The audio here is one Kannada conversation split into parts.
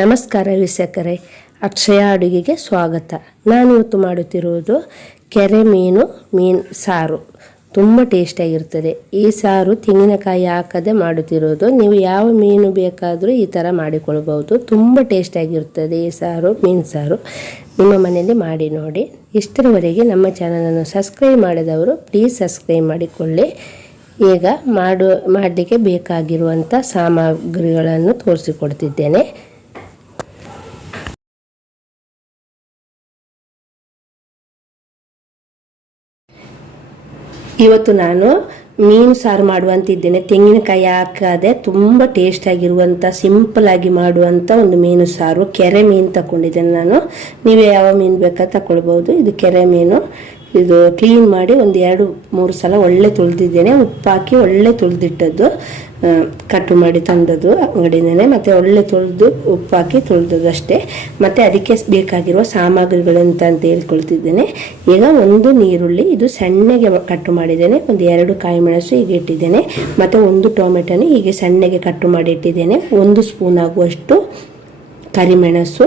ನಮಸ್ಕಾರ ವೀಕ್ಷಕರೇ, ಅಕ್ಷಯ ಅಡುಗೆಗೆ ಸ್ವಾಗತ. ನಾನು ಇವತ್ತು ಮಾಡುತ್ತಿರುವುದು ಕೆರೆ ಮೀನು ಮೀನು ಸಾರು. ತುಂಬ ಟೇಸ್ಟಿಯಾಗಿರ್ತದೆ ಈ ಸಾರು ತೆಂಗಿನಕಾಯಿ ಹಾಕದೆ ಮಾಡುತ್ತಿರೋದು ನೀವು ಯಾವ ಮೀನು ಬೇಕಾದರೂ ಈ ಥರ ಮಾಡಿಕೊಳ್ಬೋದು. ತುಂಬ ಟೇಸ್ಟಿಯಾಗಿರ್ತದೆ ಈ ಸಾರು, ಮೀನು ಸಾರು. ನಿಮ್ಮ ಮನೆಯಲ್ಲಿ ಮಾಡಿ ನೋಡಿ. ಇಷ್ಟರವರೆಗೆ ನಮ್ಮ ಚಾನಲನ್ನು ಸಬ್ಸ್ಕ್ರೈಬ್ ಮಾಡಿದವರು ಪ್ಲೀಸ್ ಸಬ್ಸ್ಕ್ರೈಬ್ ಮಾಡಿಕೊಳ್ಳಿ. ಈಗ ಮಾಡು, ಮಾಡಲಿಕ್ಕೆ ಬೇಕಾಗಿರುವಂಥ ಸಾಮಗ್ರಿಗಳನ್ನು ತೋರಿಸಿಕೊಡ್ತಿದ್ದೇನೆ. ಇವತ್ತು ನಾನು ಮೀನು ಸಾರು ಮಾಡುವಂತಿದ್ದೇನೆ. ತೆಂಗಿನಕಾಯಿ ಹಾಕದೆ ತುಂಬ ಟೇಸ್ಟ್ ಆಗಿರುವಂತ ಸಿಂಪಲ್ ಆಗಿ ಮಾಡುವಂಥ ಒಂದು ಮೀನು ಸಾರು. ಕೆರೆ ಮೀನು ತಗೊಂಡಿದ್ದೇನೆ ನಾನು. ನೀವು ಯಾವ ಮೀನು ಬೇಕಾ ತಗೊಳ್ಬೋದು ಇದು ಕೆರೆ ಮೀನು. ಇದು ಕ್ಲೀನ್ ಮಾಡಿ ಒಂದು ಎರಡು, ಮೂರು ಸಲ ಒಳ್ಳೆ ತುಳಿದಿದ್ದೇನೆ. ಉಪ್ಪು ಹಾಕಿ ಒಳ್ಳೆ ತುಳಿದಿಟ್ಟದ್ದು ಕಟ್ಟು ಮಾಡಿ ತಂದದ್ದು ಅಂಗಡಿನೇ ಮತ್ತು ಒಳ್ಳೆ ತೊಳೆದು ಉಪ್ಪು ಹಾಕಿ ತೊಳೆದದ್ದು ಅಷ್ಟೇ. ಮತ್ತು ಅದಕ್ಕೆ ಬೇಕಾಗಿರುವ ಸಾಮಗ್ರಿಗಳಂತ ಅಂತ ಹೇಳ್ಕೊಳ್ತಿದ್ದೇನೆ. ಈಗ ಒಂದು ನೀರುಳ್ಳಿ, ಇದು ಸಣ್ಣಗೆ ಕಟ್ಟು ಮಾಡಿದ್ದೇನೆ. ಒಂದು ಎರಡು ಕಾಯಿ ಮೆಣಸು ಹೀಗೆ ಇಟ್ಟಿದ್ದೇನೆ. ಮತ್ತು ಒಂದು ಟೊಮೆಟೊನ ಹೀಗೆ ಸಣ್ಣಗೆ ಕಟ್ಟು ಮಾಡಿ ಇಟ್ಟಿದ್ದೇನೆ ಒಂದು ಸ್ಪೂನ್ ಆಗುವಷ್ಟು ಕರಿಮೆಣಸು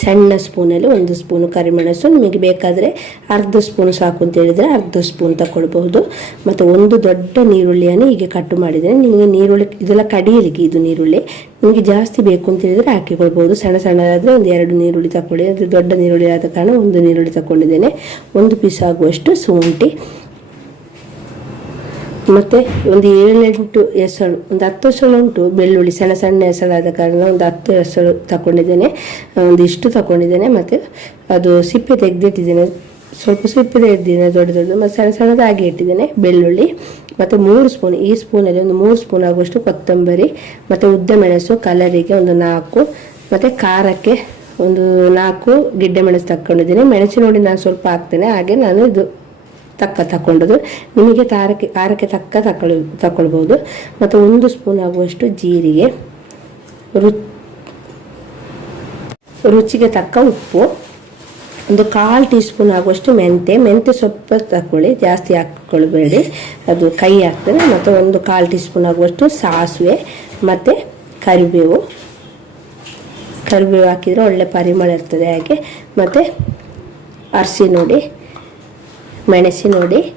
ಸಣ್ಣ ಸ್ಪೂನಲ್ಲಿ ಒಂದು ಸ್ಪೂನು ಕರಿಮೆಣಸು ನಿಮಗೆ ಬೇಕಾದರೆ ಅರ್ಧ ಸ್ಪೂನ್ ಸಾಕು ಅಂತ ಹೇಳಿದರೆ ಅರ್ಧ ಸ್ಪೂನ್ ತಗೊಳ್ಬಹುದು ಮತ್ತು ಒಂದು ದೊಡ್ಡ ನೀರುಳ್ಳಿಯನ್ನು ಹೀಗೆ ಕಟ್ಟು ಮಾಡಿದರೆ ನಿಮಗೆ ನೀರುಳ್ಳಿ, ಇದೆಲ್ಲ ಕಡಿಯಲಿಕ್ಕೆ ಇದು ನೀರುಳ್ಳಿ, ನಿಮಗೆ ಜಾಸ್ತಿ ಬೇಕು ಅಂತ ಹೇಳಿದರೆ ಹಾಕಿಕೊಳ್ಬೋದು ಸಣ್ಣ ಸಣ್ಣದಾದರೆ ಒಂದು ಎರಡು ನೀರುಳ್ಳಿ ತಗೊಳ್ಳಿ ಅದು ದೊಡ್ಡ ನೀರುಳ್ಳಿ ಆದ ಕಾರಣ ಒಂದು ನೀರುಳ್ಳಿ ತಗೊಂಡಿದ್ದೇನೆ ಒಂದು ಪೀಸ್ ಆಗುವಷ್ಟು ಶುಂಠಿ ಮತ್ತು ಒಂದು ಏಳೆಂಟು ಎಸಳು ಒಂದು ಹತ್ತು ಹೆಸಳು ಉಂಟು. ಬೆಳ್ಳುಳ್ಳಿ ಸಣ್ಣ ಸಣ್ಣ ಹೆಸಳಾದ ಕಾರಣ ಒಂದು ಹತ್ತು ಎಸಳು ತಗೊಂಡಿದ್ದೇನೆ ಒಂದು ಇಷ್ಟು ತಗೊಂಡಿದ್ದೇನೆ ಮತ್ತು ಅದು ಸಿಪ್ಪೆ ತೆಗೆದಿಟ್ಟಿದ್ದೇನೆ. ಸ್ವಲ್ಪ ಸಿಪ್ಪೆ ತೆಗೆದಿದ್ದೇನೆ, ದೊಡ್ಡ ದೊಡ್ಡ, ಮತ್ತು ಸಣ್ಣ ಸಣ್ಣದಾಗಿ ಇಟ್ಟಿದ್ದೇನೆ. ಬೆಳ್ಳುಳ್ಳಿ, ಮತ್ತು ಮೂರು ಸ್ಪೂನ್, ಈ ಸ್ಪೂನಲ್ಲಿ ಒಂದು ಮೂರು ಸ್ಪೂನ್ ಆಗುವಷ್ಟು ಕೊತ್ತಂಬರಿ, ಮತ್ತು ಉದ್ದ ಮೆಣಸು, ಕಲರಿಗೆ ಒಂದು ನಾಲ್ಕು, ಮತ್ತು ಖಾರಕ್ಕೆ ಒಂದು ನಾಲ್ಕು ಗಿಡ್ಡೆ ಮೆಣಸು ತಕ್ಕೊಂಡಿದ್ದೀನಿ ಮೆಣಸು ನೋಡಿ ನಾನು ಸ್ವಲ್ಪ ಹಾಕ್ತೇನೆ. ಹಾಗೆ ನಾನು ಇದು ತಕ್ಕ ತಗೊಂಡದು ನಿಮಗೆ ತಾರಕ್ಕೆ ಖಾರಕ್ಕೆ ತಕ್ಕ ತಗೊಳ್ ತಗೊಳ್ಬೋದು ಮತ್ತು ಒಂದು ಸ್ಪೂನ್ ಆಗುವಷ್ಟು ಜೀರಿಗೆ ರುಚಿಗೆ ತಕ್ಕ ಉಪ್ಪು, ಒಂದು ಕಾಲು ಟೀ ಸ್ಪೂನ್ ಆಗುವಷ್ಟು ಮೆಂತೆ. ಮೆಂತೆ ಸ್ವಲ್ಪ ತಗೊಳ್ಳಿ ಜಾಸ್ತಿ ಹಾಕ್ಕೊಳ್ಬೇಡಿ ಅದು ಕೈ ಹಾಕ್ತದೆ ಮತ್ತು ಒಂದು ಕಾಲು ಟೀ ಸ್ಪೂನ್ ಆಗುವಷ್ಟು ಸಾಸಿವೆ, ಮತ್ತು ಕರಿಬೇವು. ಕರಿಬೇವು ಹಾಕಿದರೆ ಒಳ್ಳೆ ಪರಿಮಳ ಇರ್ತದೆ ಹಾಗೆ. ಮತ್ತು ಅರಸಿ ನೋಡಿ ಮೆಣಸಿನ ಹುಡಿ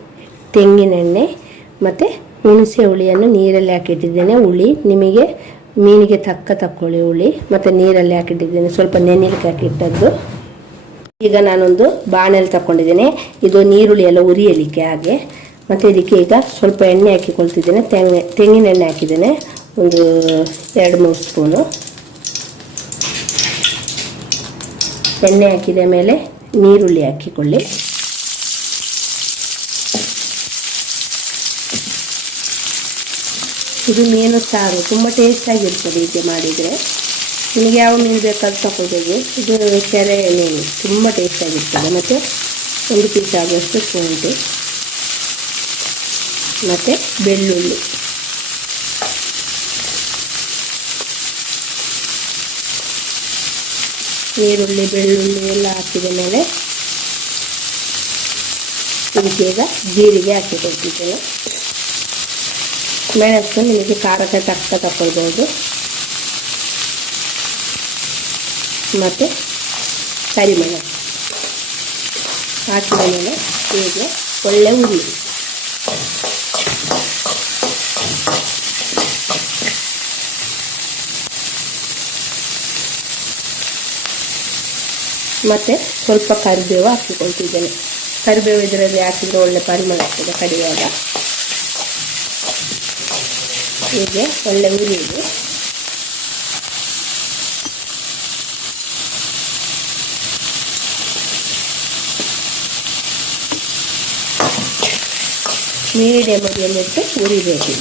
ತೆಂಗಿನೆಣ್ಣೆ ಮತ್ತು ಹುಣಸೆ ಹುಳಿಯನ್ನು ನೀರಲ್ಲಿ ಹಾಕಿಟ್ಟಿದ್ದೇನೆ. ಹುಳಿ ನಿಮಗೆ ಮೀನಿಗೆ ತಕ್ಕ ತಕ್ಕೊಳ್ಳಿ ಹುಳಿ ಮತ್ತು ನೀರಲ್ಲಿ ಹಾಕಿಟ್ಟಿದ್ದೇನೆ. ಸ್ವಲ್ಪ ನೆನೆಲಿಕ್ಕೆ ಹಾಕಿಟ್ಟದ್ದು. ಈಗ ನಾನೊಂದು ಬಾಣಲಿ ತಗೊಂಡಿದ್ದೇನೆ ಇದು ನೀರುಳ್ಳಿ ಎಲ್ಲ ಉರಿಯಲಿಕ್ಕೆ ಹಾಗೆ. ಮತ್ತು ಇದಕ್ಕೆ ಈಗ ಸ್ವಲ್ಪ ಎಣ್ಣೆ ಹಾಕಿಕೊಳ್ತಿದ್ದೇನೆ. ತೆಂಗಿನ ತೆಂಗಿನ ಎಣ್ಣೆ ಹಾಕಿದ್ದೇನೆ. ಒಂದು ಎರಡು, ಮೂರು ಸ್ಪೂನು. ಎಣ್ಣೆ ಹಾಕಿದ ಮೇಲೆ ನೀರುಳ್ಳಿ ಹಾಕಿಕೊಳ್ಳಿ. ಇದು ಮೀನು ಸಾರು. ತುಂಬ ಟೇಸ್ಟಾಗಿರ್ತದೆ ಹೀಗೆ ಮಾಡಿದರೆ. ನಿಮಗೆ ಯಾವ ಮೀನು ಬೇಕಾದ್ರೂ ತಗೊಳ್ಬೋದು ಇದು ಕೆರೆ ಮೀನು. ತುಂಬ ಟೇಸ್ಟಾಗಿರ್ತದೆ ಮತ್ತು ಒಂದು ಪೀಸ್ ಆಗುವಷ್ಟು ಶುಂಠಿ. ಮತ್ತು ಬೆಳ್ಳುಳ್ಳಿ. ಈರುಳ್ಳಿ, ಬೆಳ್ಳುಳ್ಳಿ ಎಲ್ಲ ಹಾಕಿದ ಮೇಲೆ ಇದಕ್ಕೀಗ ಜೀರಿಗೆ ಹಾಕಿಕೊಳ್ತಿದ್ದೇನೆ ಮೆಣಸು ನಿಮಗೆ ಖಾರಕ್ಕೆ ತಕ್ಕ ತಗೊಳ್ಬೋದು. ಮತ್ತು ಕರಿಮೆಣಸು. ಹಾಕಿದ ಮೇಲೆ ಹೀಗೆ? ಒಳ್ಳೆ ಉರಿ. ಮತ್ತು ಸ್ವಲ್ಪ ಕರಿಬೇವು ಹಾಕಿಕೊಳ್ತಿದ್ದೇನೆ. ಕರಿಬೇವು ಇದರಲ್ಲಿ ಹಾಕಿದರೆ ಒಳ್ಳೆ ಪರಿಮಳ ಆಗ್ತದೆ ಕಡಿಯುವಾಗ. ಹೀಗೆ ಒಳ್ಳೆ ಉರಿಯುವುದು ಮೀಡಿಯಮ್ ಉರಿಯಲ್ಲಿಟ್ಟು ಉರಿಬೇಕು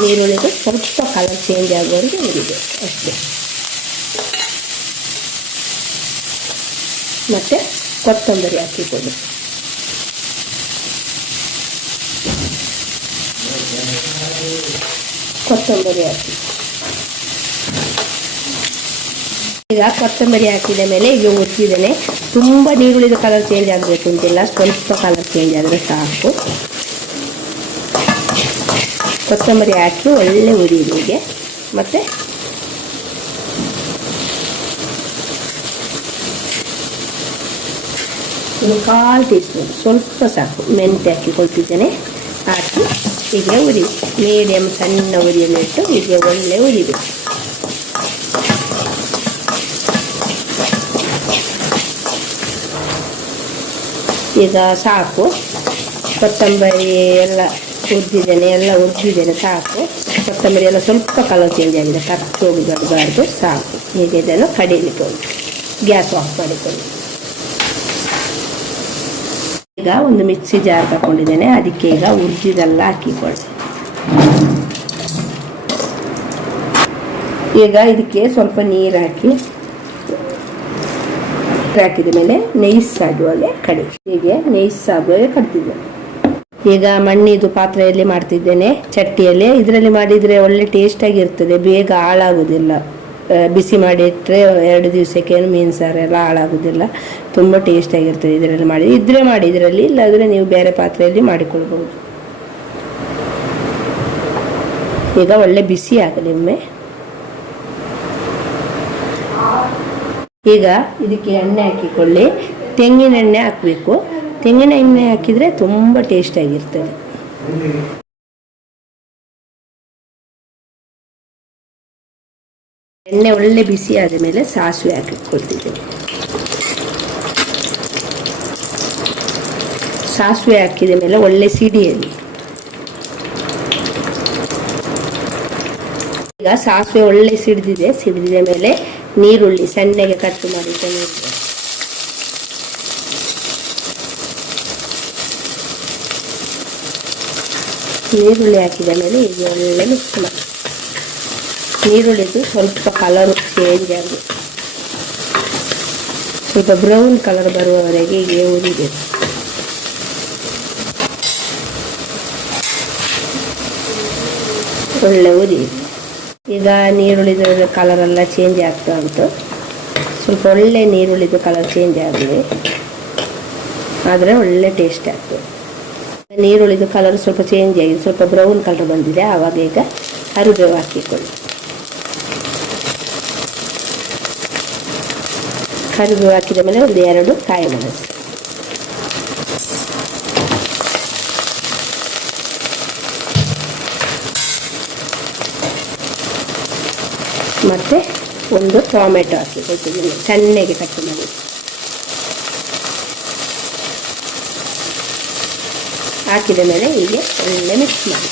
ನೀರುಳ್ಳಿದು ಸ್ವಲ್ಪ ಕಲರ್ ಚೇಂಜ್ ಆಗುವವರೆಗೆ ಉರಿಬೇಕು ಅಷ್ಟೇ ಮತ್ತು ಕೊತ್ತಂಬರಿ ಹಾಕಿಕೊಳ್ಳಿ ಕೊತ್ತಂಬರಿ ಹಾಕಿ. ಈಗ ಕೊತ್ತಂಬರಿ ಹಾಕಿದ ಮೇಲೆ ಈಗ ಒತ್ತಿದ್ದೇನೆ. ತುಂಬ ನೀರುಳಿದ ಕಲರ್ ಚೇಂಜ್ ಆಗಬೇಕು ಅಂತಿಲ್ಲ. ಸ್ವಲ್ಪ ಕಲರ್ ಚೇಂಜ್ ಆದರೆ ಸಾಕು. ಕೊತ್ತಂಬರಿ ಹಾಕಿ ಒಳ್ಳೆ ಉರಿ ಹೀಗೆ. ಮತ್ತು ಕಾಲು ಟೀ ಸ್ಪೂನ್ ಸ್ವಲ್ಪ ಸಾಕು. ಮೆಂತ್ಯ ಹಾಕಿ ಕೊಳ್ತಿದ್ದೇನೆ ಹಾಕಿ ಹೀಗೆ ಉರಿ. ಮೀಡಿಯಮ್ ಸಣ್ಣ ಉರಿಯನ್ನು ಇಟ್ಟು ಹೀಗೆ ಒಳ್ಳೆ ಉರಿಬೇಕು. ಈಗ ಸಾಕು. ಕೊತ್ತಂಬರಿ ಎಲ್ಲ ಉದ್ದಿದ್ದೇನೆ ಎಲ್ಲ ಉದ್ದಿದ್ದೇನೆ ಸಾಕು. ಕೊತ್ತಂಬರಿ ಎಲ್ಲ ಸ್ವಲ್ಪ ಕಲರ್ ಚೇಂಜ್ ಆಗಿದೆ. ಕತ್ತು ಬರಬಾರ್ದು, ಸಾಕು. ಈಗ ಇದನ್ನು ಕಡಿಲಿಕ್ಕೆ ಉಂಟು ಗ್ಯಾಸ್ ಆಫ್ ಮಾಡಿಕೊಳ್ಳಿ. ಈಗ ಒಂದು ಮಿಕ್ಸಿ ಜಾರ್ ತಗೊಂಡಿದ್ದೇನೆ. ಅದಕ್ಕೆ ಈಗ ಉರ್ಜಿದೆಲ್ಲ ಹಾಕಿಕೊಳ್ಳಿ. ಈಗ ಇದಕ್ಕೆ ಸ್ವಲ್ಪ ನೀರು ಹಾಕಿ ಹಾಕಿದ ಮೇಲೆ ನೈಸ್ ಆಗುವಾಗೆ ಕಡಿ. ಹೀಗೆ ನೈಸ್ ಆಗುವಾಗೆ ಕಡ್ತಿದ್ದೇನೆ ಈಗ ಮಣ್ಣಿದು ಪಾತ್ರೆಯಲ್ಲಿ ಮಾಡ್ತಿದ್ದೇನೆ. ಚಟ್ಟಿಯಲ್ಲಿ ಇದರಲ್ಲಿ ಮಾಡಿದರೆ ಒಳ್ಳೆ ಟೇಸ್ಟ್ ಆಗಿರ್ತದೆ ಬೇಗ ಹಾಳಾಗೋದಿಲ್ಲ. ಬಿಸಿ ಮಾಡಿ ಇಟ್ಟರೆ ಎರಡು ದಿವಸಕ್ಕೆ ಏನು ಮೀನು ಸಾರು ಎಲ್ಲ ಹಾಳಾಗೋದಿಲ್ಲ. ತುಂಬ ಟೇಸ್ಟ್ ಆಗಿರ್ತದೆ ಇದರಲ್ಲಿ ಮಾಡಿ. ಇದ್ರೆ ಮಾಡಿ, ಇದರಲ್ಲಿ ಇಲ್ಲಾಂದರೆ ನೀವು ಬೇರೆ ಪಾತ್ರೆಯಲ್ಲಿ ಮಾಡಿಕೊಳ್ಬೋದು ಈಗ ಒಳ್ಳೆ ಬಿಸಿ ಆಗಲಿ ಒಮ್ಮೆ. ಈಗ ಇದಕ್ಕೆ ಎಣ್ಣೆ ಹಾಕಿಕೊಳ್ಳಿ. ತೆಂಗಿನ ಎಣ್ಣೆ ಹಾಕಬೇಕು. ತೆಂಗಿನ ಎಣ್ಣೆ ಹಾಕಿದರೆ ತುಂಬ ಟೇಸ್ಟ್ ಎಣ್ಣೆ ಒಳ್ಳೆ ಬಿಸಿ ಆದ ಮೇಲೆ ಸಾಸಿವೆ ಹಾಕಿಕೊಳ್ತಿದ್ದೇವೆ ಸಾಸಿವೆ ಹಾಕಿದ ಮೇಲೆ ಒಳ್ಳೆ ಸಿಡಿಯಲ್ಲಿ ಈಗ ಸಾಸಿವೆ ಒಳ್ಳೆ ಸಿಡಿದಿದೆ, ಸಿಡಿದಿದ ಮೇಲೆ ನೀರುಳ್ಳಿ ಸಣ್ಣಗೆ ಕಟ್ ಮಾಡಿದ್ದ ನೀರುಳ್ಳಿ ನೀರುಳ್ಳಿ ಹಾಕಿದ ಮೇಲೆ ಈಗ ಒಳ್ಳೆ ಮಿಕ್ಸ್ ಮಾಡಿ ನೀರುಳ್ಳಿದು ಸ್ವಲ್ಪ ಕಲರ್ ಚೇಂಜ್ ಆಗಿ. ಸ್ವಲ್ಪ ಬ್ರೌನ್ ಕಲರ್ ಬರುವವರೆಗೆ ಹೀಗೆ ಉರಿಬೇಕು. ಒಳ್ಳೆ ಉರಿ. ಈಗ ನೀರುಳ್ಳಿದ ಕಲರ್ ಎಲ್ಲ ಚೇಂಜ್ ಆಗ್ತಾ ಉಂಟು. ಸ್ವಲ್ಪ ಒಳ್ಳೆ ನೀರುಳ್ಳಿದು ಕಲರ್ ಚೇಂಜ್ ಆಗಿದೆ. ಆದರೆ ಒಳ್ಳೆ ಟೇಸ್ಟ್ ಆಗ್ತದೆ ನೀರುಳ್ಳಿದು ಕಲರ್ ಸ್ವಲ್ಪ ಚೇಂಜ್ ಆಗಿದೆ. ಸ್ವಲ್ಪ ಬ್ರೌನ್ ಕಲರ್ ಬಂದಿದೆ. ಆವಾಗ ಈಗ ಕರಿಬೇವು ಹಾಕಿಕೊಳ್ಳಿ. ಕರಿಬೇವು ಹಾಕಿದ ಮೇಲೆ ಒಂದು ಎರಡು ಕಾಯಿ ಮೆಣಸು ಮತ್ತೆ ಒಂದು ಟೊಮೆಟೊ ಹಾಕಿ ಕೊಟ್ಟಿದ್ದೀನಿ ಸಣ್ಣಗೆ ಕಟ್ ಮಾಡಿ. ಹಾಕಿದ ಮೇಲೆ ಹೀಗೆ ಒಳ್ಳೆ ಮಿಕ್ಸ್ ಮಾಡಿ.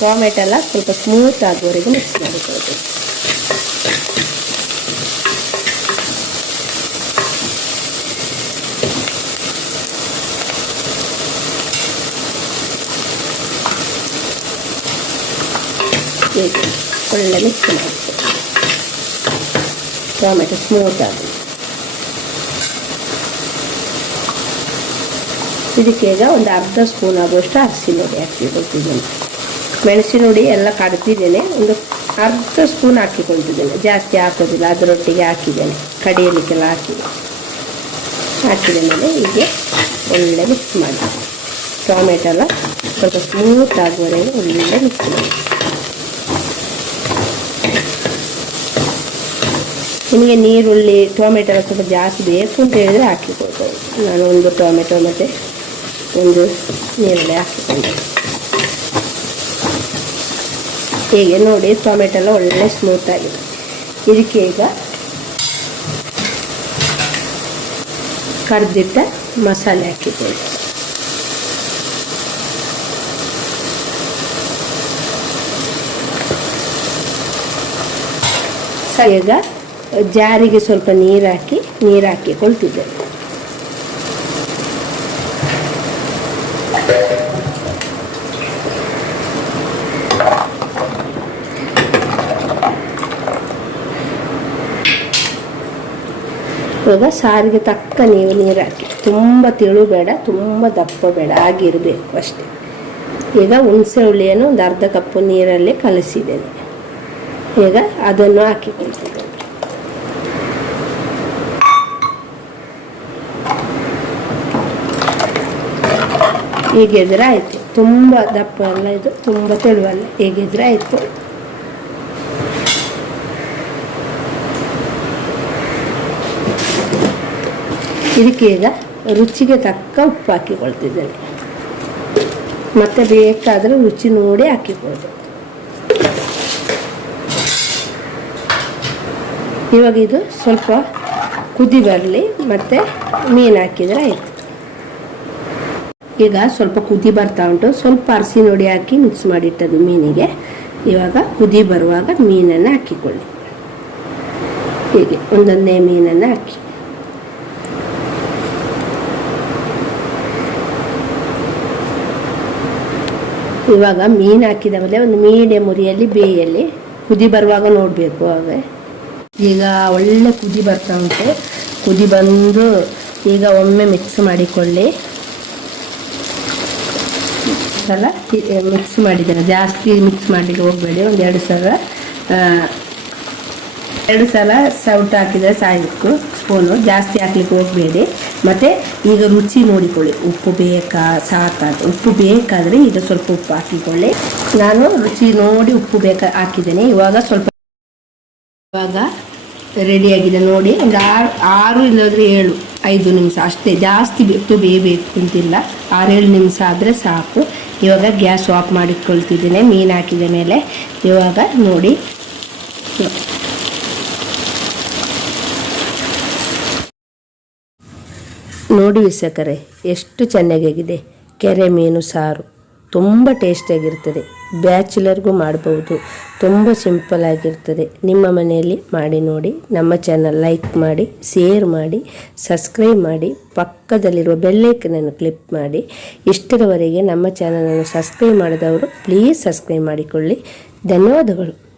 ಟೊಮೆಟೊ ಎಲ್ಲ ಸ್ವಲ್ಪ ಸ್ಮೂತ್ ಆಗುವವರೆಗೆ ಮಿಕ್ಸ್ ಮಾಡಿಕೊಳ್ಬೇಕು ಹೀಗೆ ಒಳ್ಳೆ ಮಿಕ್ಸ್ ಮಾಡಿ ಟೊಮೆಟೊ ಸ್ಮೂತ್ ಆಗಿ ಇದಕ್ಕೆ ಈಗ ಒಂದು ಅರ್ಧ ಸ್ಪೂನ್ ಆಗುವಷ್ಟು ಹಸಿ ನೋಡಿ ಹಾಕಿಕೊಳ್ತಿದ್ದೇನೆ ಮೆಣಸಿನ ಹುಡಿ ಎಲ್ಲ ಕಡ್ತಿದ್ದೇನೆ ಒಂದು ಅರ್ಧ ಸ್ಪೂನ್ ಹಾಕಿಕೊಳ್ತಿದ್ದೇನೆ ಜಾಸ್ತಿ ಹಾಕೋದಿಲ್ಲ ಅದರೊಟ್ಟಿಗೆ ಹಾಕಿದ್ದೇನೆ ಕಡಿಯಲಿಕ್ಕೆಲ್ಲ ಹಾಕಿದೆ ಹಾಕಿದ ಮೇಲೆ ಹೀಗೆ ಒಳ್ಳೆ ಮಿಕ್ಸ್ ಮಾಡಿ ಟೊಮೆಟೊ ಎಲ್ಲ ಸ್ವಲ್ಪ ಸ್ಮೂತ್ ಆಗುವವರೆಗೆ ಒಳ್ಳೆ ಮಿಕ್ಸ್ ಮಾಡಿ ನಿಮಗೆ ನೀರುಳ್ಳಿ, ಟೊಮೆಟೊ ಎಲ್ಲ ಸ್ವಲ್ಪ ಜಾಸ್ತಿ ಬೇಕು ಅಂತ ಹೇಳಿದರೆ ಹಾಕಿಕೊಳ್ಬೋದು. ನಾನು ಒಂದು ಟೊಮೆಟೊ ಮತ್ತು ಒಂದು ನೀರುಳ್ಳಿ ಹಾಕಿಕೊಂಡೆ. ಹೀಗೆ ನೋಡಿ, ಟೊಮೆಟೊ ಎಲ್ಲ ಒಳ್ಳೆ ಸ್ಮೂತ್ ಆಗಿದೆ. ಇದಕ್ಕೆ ಈಗ ಕರೆದಿಟ್ಟ ಮಸಾಲೆ ಹಾಕಿಕೊಳ್ಳಿ. ಸರಿಯಾಗ ಜಾರಿಗೆ ಸ್ವಲ್ಪ ನೀರಾಕಿ ಹಾಕಿ, ನೀರು ಇವಾಗ ಸಾರಿಗೆ ತಕ್ಕ ನೀವು ನೀರು ಹಾಕಿ. ತುಂಬ ತಿಳು ಬೇಡ, ತುಂಬ ದಪ್ಪ ಬೇಡ ಆಗಿರಬೇಕು ಅಷ್ಟೇ. ಈಗ ಹುಣಸೆ ಹುಳಿಯನ್ನು ಒಂದು ಅರ್ಧ ಕಪ್ಪು ನೀರಲ್ಲಿ ಕಲಸಿದ್ದೇನೆ. ಈಗ ಅದನ್ನು ಹಾಕಿಕೊಳ್ತಿದ್ದೇನೆ ಹೀಗಿದ್ರೆ ಆಯಿತು ತುಂಬ ದಪ್ಪ ಅಲ್ಲ ಇದು? ತುಂಬ ತೆಳುವಲ್ಲ. ಹೀಗಿದ್ರೆ ಆಯಿತು ಇದಕ್ಕೆ ಈಗ ರುಚಿಗೆ ತಕ್ಕ ಉಪ್ಪು ಹಾಕಿಕೊಳ್ತಿದ್ದೇನೆ. ಮತ್ತೆ ಬೇಕಾದರೆ ರುಚಿ ನೋಡಿ ಹಾಕಿಕೊಳ್ಬೋದು. ಇವಾಗ ಇದು ಸ್ವಲ್ಪ ಕುದಿ ಬರಲಿ, ಮತ್ತು ಮೀನು ಹಾಕಿದರೆ ಆಯಿತು. ಈಗ ಸ್ವಲ್ಪ ಕುದಿ ಬರ್ತಾ ಉಂಟು. ಸ್ವಲ್ಪ ಅರಸಿ ನೋಡಿ ಹಾಕಿ ಮಿಕ್ಸ್ ಮಾಡಿಟ್ಟದು ಮೀನಿಗೆ. ಇವಾಗ ಕುದಿ ಬರುವಾಗ ಮೀನನ್ನು ಹಾಕಿಕೊಳ್ಳಿ. ಹೀಗೆ ಒಂದೊಂದೇ ಮೀನನ್ನು ಹಾಕಿ. ಇವಾಗ ಮೀನು ಹಾಕಿದ ಮೇಲೆ ಒಂದು ಮೀನೆ ಉರಿಯಲ್ಲಿ ಬೇಯಲ್ಲಿ ಕುದಿ ಬರುವಾಗ ನೋಡಬೇಕು ಆಗ ಈಗ ಒಳ್ಳೆ ಕುದಿ ಬರ್ತಾ ಉಂಟು. ಕುದಿ ಬಂದು ಈಗ ಒಮ್ಮೆ ಮಿಕ್ಸ್ ಮಾಡಿಕೊಳ್ಳಿ. ಸಲ ಮಿಕ್ಸ್ ಮಾಡಿದ್ದೇನೆ. ಜಾಸ್ತಿ ಮಿಕ್ಸ್ ಮಾಡಲಿಕ್ಕೆ ಹೋಗಬೇಡಿ. ಒಂದು ಎರಡು ಸಲ ಎರಡು ಸಲ ಸೌಟ್ ಹಾಕಿದರೆ ಸಾಯಬೇಕು. ಸ್ಪೂನು ಜಾಸ್ತಿ ಹಾಕ್ಲಿಕ್ಕೆ ಹೋಗಬೇಡಿ. ಮತ್ತು ಈಗ ರುಚಿ ನೋಡಿಕೊಳ್ಳಿ. ಉಪ್ಪು ಬೇಕಾ ಸಾಕಾದ್ರೆ ಅಂತ. ಉಪ್ಪು ಬೇಕಾದರೆ ಈಗ ಸ್ವಲ್ಪ ಉಪ್ಪು ಹಾಕಿಕೊಳ್ಳಿ. ನಾನು ರುಚಿ ನೋಡಿ ಉಪ್ಪು ಬೇಕಾ ಹಾಕಿದ್ದೇನೆ. ಇವಾಗ ಸ್ವಲ್ಪ ಇವಾಗ ರೆಡಿಯಾಗಿದೆ ನೋಡಿ. ಒಂದು ಆರು ಆರು ಇಲ್ಲದ್ರೆ ಏಳು, ಐದು ನಿಮಿಷ. ಅಷ್ಟೇ. ಜಾಸ್ತಿ ಬಿಟ್ಟು ಬೇಯಬೇಕು ಅಂತಿಲ್ಲ. ಆರೇಳು ನಿಮಿಷ ಆದರೆ ಸಾಕು. ಇವಾಗ ಗ್ಯಾಸ್ ಆಫ್ ಮಾಡಿಟ್ಕೊಳ್ತಿದ್ದೀನಿ, ಮೀನು ಹಾಕಿದ ಮೇಲೆ. ಇವಾಗ ನೋಡಿ. ನೋಡಿ ವೀಕ್ಷಕರೇ, ಎಷ್ಟು ಚೆನ್ನಾಗಿದೆ ಕೆರೆ ಮೀನು ಸಾರು. ತುಂಬ ಟೇಸ್ಟಿಯಾಗಿರ್ತದೆ ಬ್ಯಾಚುಲರ್ಗೂ ಮಾಡ್ಬೋದು. ತುಂಬ ಸಿಂಪಲ್ ಆಗಿರ್ತದೆ. ನಿಮ್ಮ ಮನೆಯಲ್ಲಿ ಮಾಡಿ ನೋಡಿ, ನಮ್ಮ ಚಾನಲ್ ಲೈಕ್ ಮಾಡಿ ಶೇರ್ ಮಾಡಿ ಸಬ್ಸ್ಕ್ರೈಬ್ ಮಾಡಿ, ಪಕ್ಕದಲ್ಲಿರುವ ಬೆಲ್ಲೈಕನನ್ನು ಕ್ಲಿಕ್ ಮಾಡಿ. ಇಷ್ಟರವರೆಗೆ ನಮ್ಮ ಚಾನಲನ್ನು ಸಬ್ಸ್ಕ್ರೈಬ್ ಮಾಡಿದವರು ಪ್ಲೀಸ್ ಸಬ್ಸ್ಕ್ರೈಬ್ ಮಾಡಿಕೊಳ್ಳಿ. ಧನ್ಯವಾದಗಳು.